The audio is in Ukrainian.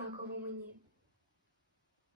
однаково мені.